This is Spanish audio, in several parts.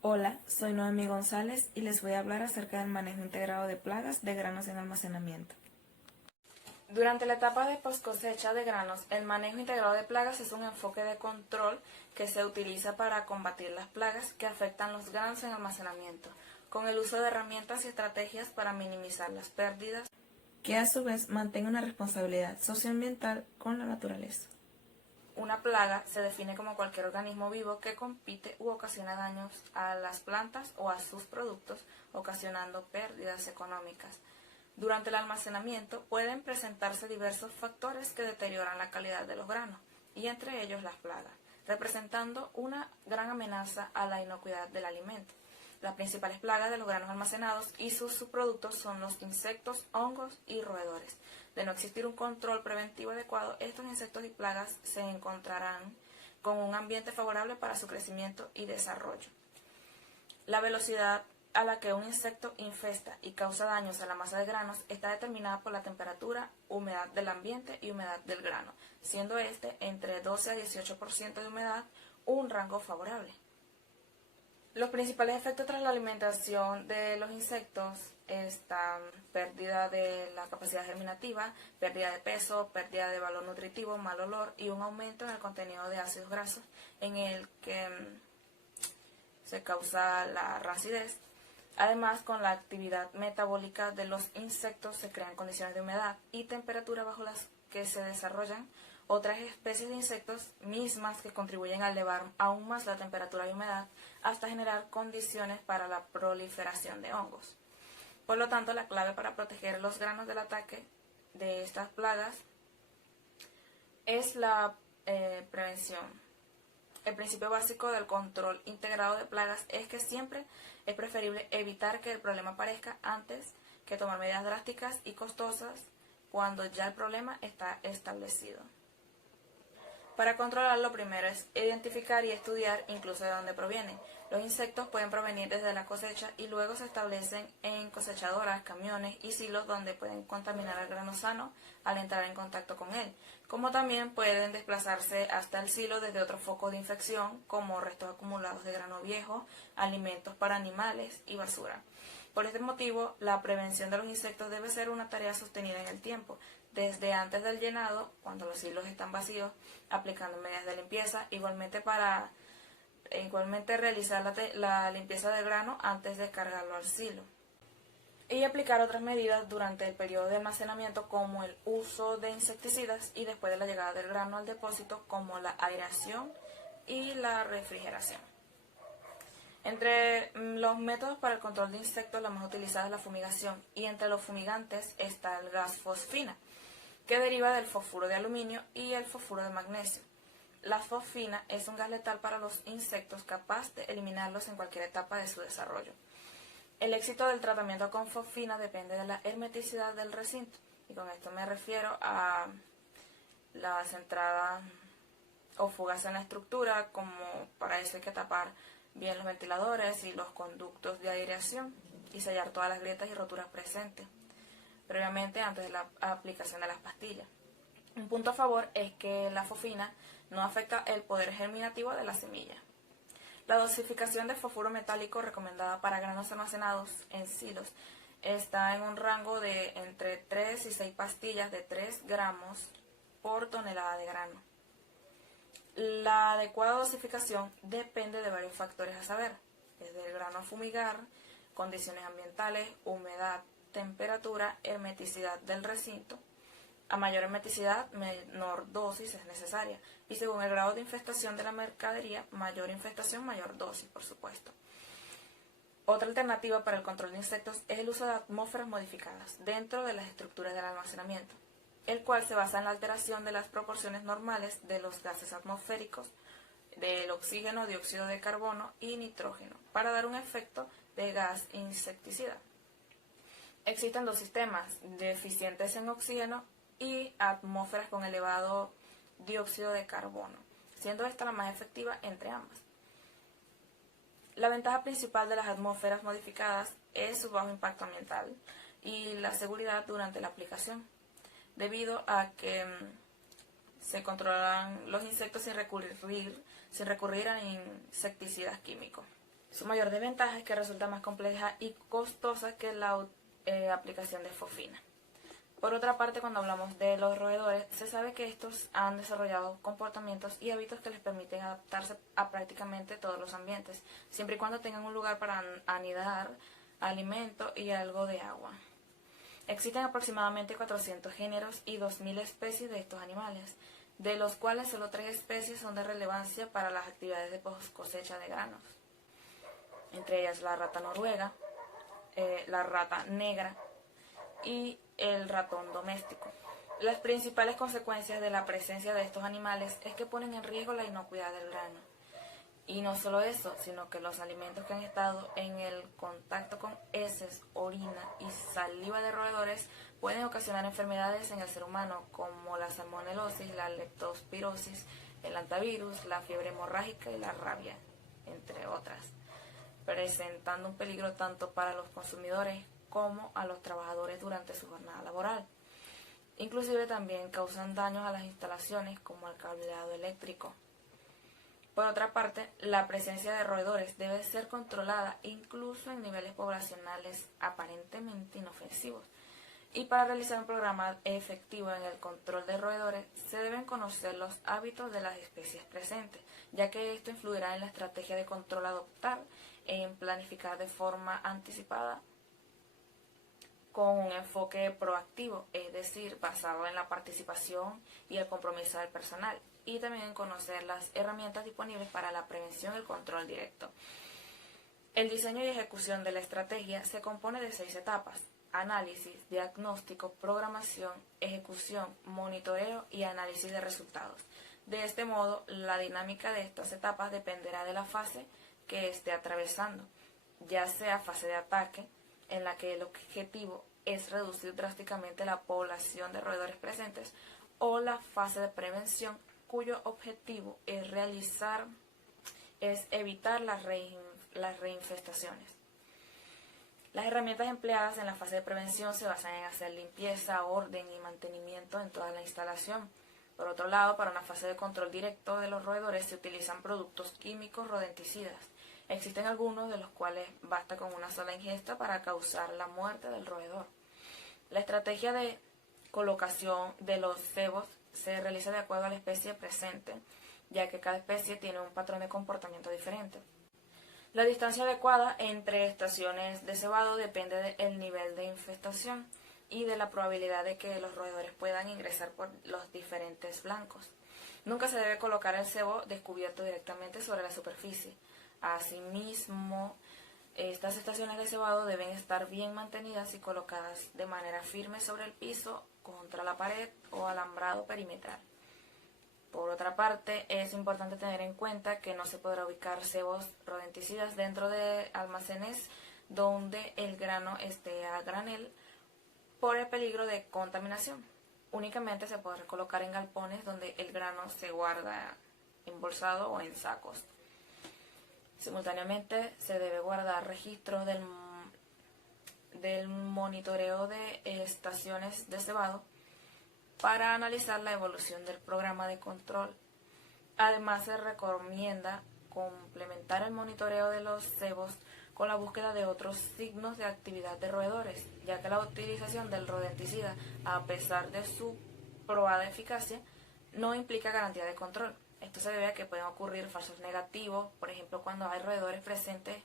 Hola, soy Noemi González y les voy a hablar acerca del manejo integrado de plagas de granos en almacenamiento. Durante la etapa de post cosecha de granos, el manejo integrado de plagas es un enfoque de control que se utiliza para combatir las plagas que afectan los granos en almacenamiento, con el uso de herramientas y estrategias para minimizar las pérdidas, que a su vez mantenga una responsabilidad socioambiental con la naturaleza. Una plaga se define como cualquier organismo vivo que compite u ocasiona daños a las plantas o a sus productos, ocasionando pérdidas económicas. Durante el almacenamiento pueden presentarse diversos factores que deterioran la calidad de los granos, y entre ellos las plagas, representando una gran amenaza a la inocuidad del alimento. Las principales plagas de los granos almacenados y sus subproductos son los insectos, hongos y roedores. De no existir un control preventivo adecuado, estos insectos y plagas se encontrarán con un ambiente favorable para su crecimiento y desarrollo. La velocidad a la que un insecto infesta y causa daños a la masa de granos está determinada por la temperatura, humedad del ambiente y humedad del grano, siendo este entre 12 a 18% de humedad un rango favorable. Los principales efectos tras la alimentación de los insectos están pérdida de la capacidad germinativa, pérdida de peso, pérdida de valor nutritivo, mal olor y un aumento en el contenido de ácidos grasos en el que se causa la rancidez. Además, con la actividad metabólica de los insectos se crean condiciones de humedad y temperatura bajo las que se desarrollan otras especies de insectos mismas que contribuyen a elevar aún más la temperatura y humedad hasta generar condiciones para la proliferación de hongos. Por lo tanto, la clave para proteger los granos del ataque de estas plagas es la prevención. El principio básico del control integrado de plagas es que siempre es preferible evitar que el problema aparezca antes que tomar medidas drásticas y costosas cuando ya el problema está establecido. Para controlarlo, primero es identificar y estudiar incluso de dónde provienen. Los insectos pueden provenir desde la cosecha y luego se establecen en cosechadoras, camiones y silos donde pueden contaminar al grano sano al entrar en contacto con él, como también pueden desplazarse hasta el silo desde otro foco de infección como restos acumulados de grano viejo, alimentos para animales y basura. Por este motivo, la prevención de los insectos debe ser una tarea sostenida en el tiempo, desde antes del llenado, cuando los silos están vacíos, aplicando medidas de limpieza, igualmente realizar la limpieza del grano antes de cargarlo al silo. Y aplicar otras medidas durante el periodo de almacenamiento como el uso de insecticidas y después de la llegada del grano al depósito como la aireación y la refrigeración. Entre los métodos para el control de insectos, la más utilizada es la fumigación, y entre los fumigantes está el gas fosfina, que deriva del fosfuro de aluminio y el fosfuro de magnesio. La fosfina es un gas letal para los insectos capaz de eliminarlos en cualquier etapa de su desarrollo. El éxito del tratamiento con fosfina depende de la hermeticidad del recinto, y con esto me refiero a las entradas o fugas en la estructura, como para eso hay que tapar bien los ventiladores y los conductos de aireación y sellar todas las grietas y roturas presentes previamente antes de la aplicación de las pastillas. Un punto a favor es que la fosfina no afecta el poder germinativo de la semilla. La dosificación de fosfuro metálico recomendada para granos almacenados en silos está en un rango de entre 3 y 6 pastillas de 3 gramos por tonelada de grano. La adecuada dosificación depende de varios factores a saber, desde el grano a fumigar, condiciones ambientales, humedad, temperatura, hermeticidad del recinto. A mayor hermeticidad, menor dosis es necesaria, y según el grado de infestación de la mercadería, mayor infestación, mayor dosis, por supuesto. Otra alternativa para el control de insectos es el uso de atmósferas modificadas dentro de las estructuras del almacenamiento, el cual se basa en la alteración de las proporciones normales de los gases atmosféricos, del oxígeno, dióxido de carbono y nitrógeno, para dar un efecto de gas insecticida. Existen dos sistemas, deficientes en oxígeno y atmósferas con elevado dióxido de carbono, siendo esta la más efectiva entre ambas. La ventaja principal de las atmósferas modificadas es su bajo impacto ambiental y la seguridad durante la aplicación, debido a que se controlan los insectos sin recurrir a insecticidas químicos. Su mayor desventaja es que resulta más compleja y costosa que la aplicación de fosfina. Por otra parte, cuando hablamos de los roedores, se sabe que estos han desarrollado comportamientos y hábitos que les permiten adaptarse a prácticamente todos los ambientes, siempre y cuando tengan un lugar para anidar, alimento y algo de agua. Existen aproximadamente 400 géneros y 2.000 especies de estos animales, de los cuales solo 3 especies son de relevancia para las actividades de cosecha de granos. Entre ellas la rata noruega, la rata negra y el ratón doméstico. Las principales consecuencias de la presencia de estos animales es que ponen en riesgo la inocuidad del grano. Y no solo eso, sino que los alimentos que han estado en el contacto con heces, orina y saliva de roedores pueden ocasionar enfermedades en el ser humano como la salmonelosis, la leptospirosis, el hantavirus, la fiebre hemorrágica y la rabia, entre otras, presentando un peligro tanto para los consumidores como a los trabajadores durante su jornada laboral. Inclusive también causan daños a las instalaciones como al cableado eléctrico. Por otra parte, la presencia de roedores debe ser controlada incluso en niveles poblacionales aparentemente inofensivos. Y para realizar un programa efectivo en el control de roedores, se deben conocer los hábitos de las especies presentes, ya que esto influirá en la estrategia de control a adoptar, en planificar de forma anticipada con un enfoque proactivo, es decir, basado en la participación y el compromiso del personal, y también en conocer las herramientas disponibles para la prevención y el control directo. El diseño y ejecución de la estrategia se compone de 6 etapas: análisis, diagnóstico, programación, ejecución, monitoreo y análisis de resultados. De este modo, la dinámica de estas etapas dependerá de la fase que esté atravesando, ya sea fase de ataque, en la que el objetivo es reducir drásticamente la población de roedores presentes, o la fase de prevención, cuyo objetivo es evitar las reinfestaciones. Las herramientas empleadas en la fase de prevención se basan en hacer limpieza, orden y mantenimiento en toda la instalación. Por otro lado, para una fase de control directo de los roedores se utilizan productos químicos rodenticidas. Existen algunos de los cuales basta con una sola ingesta para causar la muerte del roedor. La estrategia de colocación de los cebos se realiza de acuerdo a la especie presente, ya que cada especie tiene un patrón de comportamiento diferente. La distancia adecuada entre estaciones de cebado depende del nivel de infestación y de la probabilidad de que los roedores puedan ingresar por los diferentes flancos. Nunca se debe colocar el cebo descubierto directamente sobre la superficie. Asimismo, estas estaciones de cebado deben estar bien mantenidas y colocadas de manera firme sobre el piso, contra la pared o alambrado perimetral. Por otra parte, es importante tener en cuenta que no se podrá ubicar cebos rodenticidas dentro de almacenes donde el grano esté a granel por el peligro de contaminación. Únicamente se podrá colocar en galpones donde el grano se guarda embolsado o en sacos. Simultáneamente se debe guardar registro del monitoreo de estaciones de cebado para analizar la evolución del programa de control. Además, se recomienda complementar el monitoreo de los cebos con la búsqueda de otros signos de actividad de roedores, ya que la utilización del rodenticida, a pesar de su probada eficacia, no implica garantía de control. Esto se debe a que pueden ocurrir falsos negativos, por ejemplo, cuando hay roedores presentes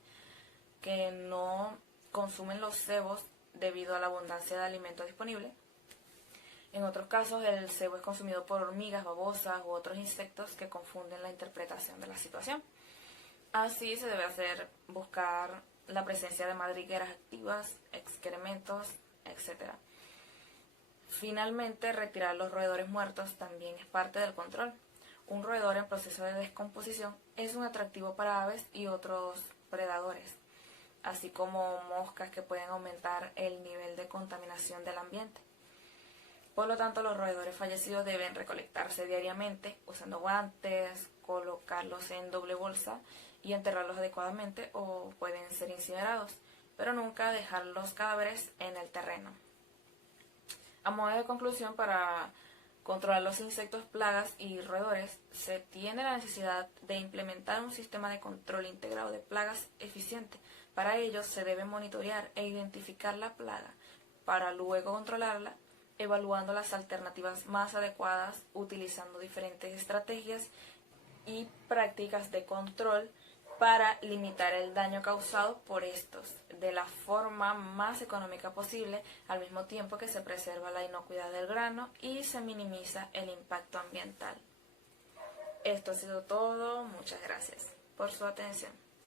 que no consumen los cebos debido a la abundancia de alimento disponible. En otros casos, el cebo es consumido por hormigas, babosas u otros insectos que confunden la interpretación de la situación. Así se debe buscar la presencia de madrigueras activas, excrementos, etc. Finalmente, retirar los roedores muertos también es parte del control. Un roedor en proceso de descomposición es un atractivo para aves y otros predadores, así como moscas que pueden aumentar el nivel de contaminación del ambiente. Por lo tanto, los roedores fallecidos deben recolectarse diariamente usando guantes, colocarlos en doble bolsa y enterrarlos adecuadamente, o pueden ser incinerados, pero nunca dejar los cadáveres en el terreno. A modo de conclusión, para controlar los insectos, plagas y roedores, se tiene la necesidad de implementar un sistema de control integrado de plagas eficiente. Para ello se debe monitorear e identificar la plaga para luego controlarla, evaluando las alternativas más adecuadas, utilizando diferentes estrategias y prácticas de control para limitar el daño causado por estos de la forma más económica posible, al mismo tiempo que se preserva la inocuidad del grano y se minimiza el impacto ambiental. Esto ha sido todo, muchas gracias por su atención.